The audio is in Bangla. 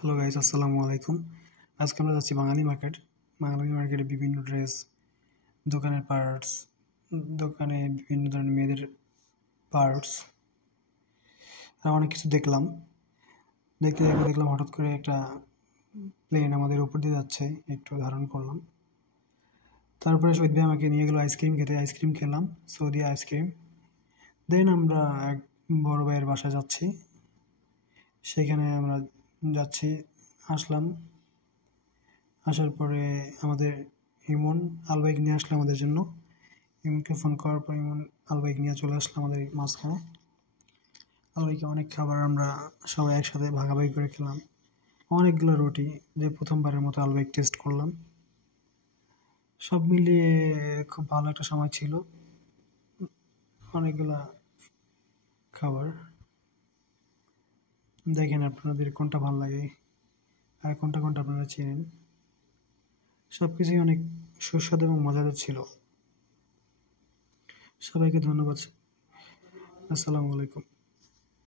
হ্যালো গাইস, আসসালামু আলাইকুম। আজকে আমরা যাচ্ছি বাঙালি মার্কেট। বাঙালি মার্কেটে বিভিন্ন ড্রেস, দোকানের পার্টস, দোকানে বিভিন্ন ধরনের মেয়েদের পার্টস আর অনেক কিছু দেখলাম। দেখলাম হঠাৎ করে একটা প্লেন আমাদের উপর দিয়ে যাচ্ছে, একটু ধারণ করলাম। তারপরে শহীদ ভাই আমাকে নিয়ে গেলো আইসক্রিম খেতে। আইসক্রিম খেলাম, সৌদি আইসক্রিম। দেন আমরা এক বড় ভাইয়ের বাসায় যাচ্ছি, সেখানে আমরা যাচ্ছি। আসার পরে আমাদের ইমন আলবাইক নিয়ে আসলো আমাদের জন্য। ইমনকে ফোন করার পর ইমন আলবাইক নিয়ে চলে আসলো আমাদের মাঝখানে। আলবাইকে অনেক খাবার আমরা সবাই একসাথে ভাগাভাগি করে খেলাম। অনেকগুলো রুটি, যে প্রথমবারের মতো আলবাইক টেস্ট করলাম। সব মিলিয়ে খুব ভালো একটা সময় ছিল। অনেকগুলা খাবার, দেখেন আপনাদের কোনটা ভালো লাগে আর কোনটা কোনটা আপনারা চেনেন। সব কিছুই অনেক সুস্বাদু এবং মজাদার ছিল। সবাইকে ধন্যবাদ। আসসালামু আলাইকুম।